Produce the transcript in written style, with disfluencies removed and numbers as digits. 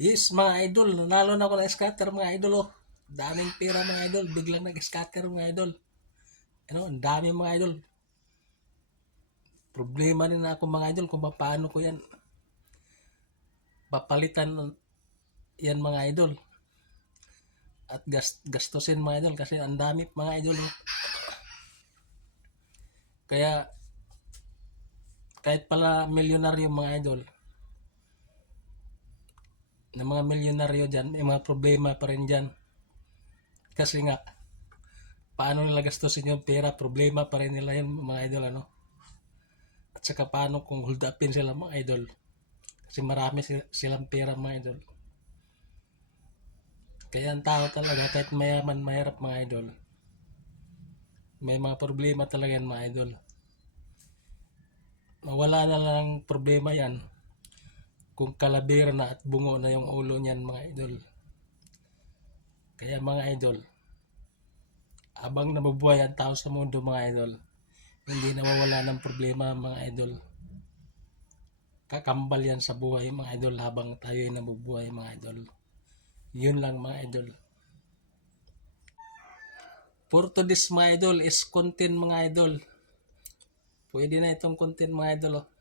Yes, mga idol, nanalo na ako ng scatter mga idol oh. Daming pera mga idol, biglang nag-scatter mga idol. Ano, ang dami mga idol. Problema rin ako mga idol kung paano ko yan papalitan yan mga idol. At gastusin mga idol kasi ang dami mga idol oh. Kaya kahit pala milyonaryo mga idol, na mga milyonaryo dyan, may mga problema pa rin dyan. Kasi nga, paano nila gastusin yung pera, problema pa rin nila yun mga idol ano. At saka paano kung hold upin sila mga idol. Kasi marami silang pera mga idol. Kaya ang tao talaga kahit mayaman, mahirap mga idol. May mga problema talaga yan mga idol. Mawala na lang problema yan kung kalabir na at bungo na yung ulo niyan mga idol. Kaya mga idol, habang nabubuhay ang tao sa mundo mga idol, hindi na mawala ng problema mga idol. Kakambal yan sa buhay mga idol habang tayo ay nabubuhay mga idol. Yun lang mga idol. For today's mga idol is content mga idol. Pwede na itong content mga idol oh.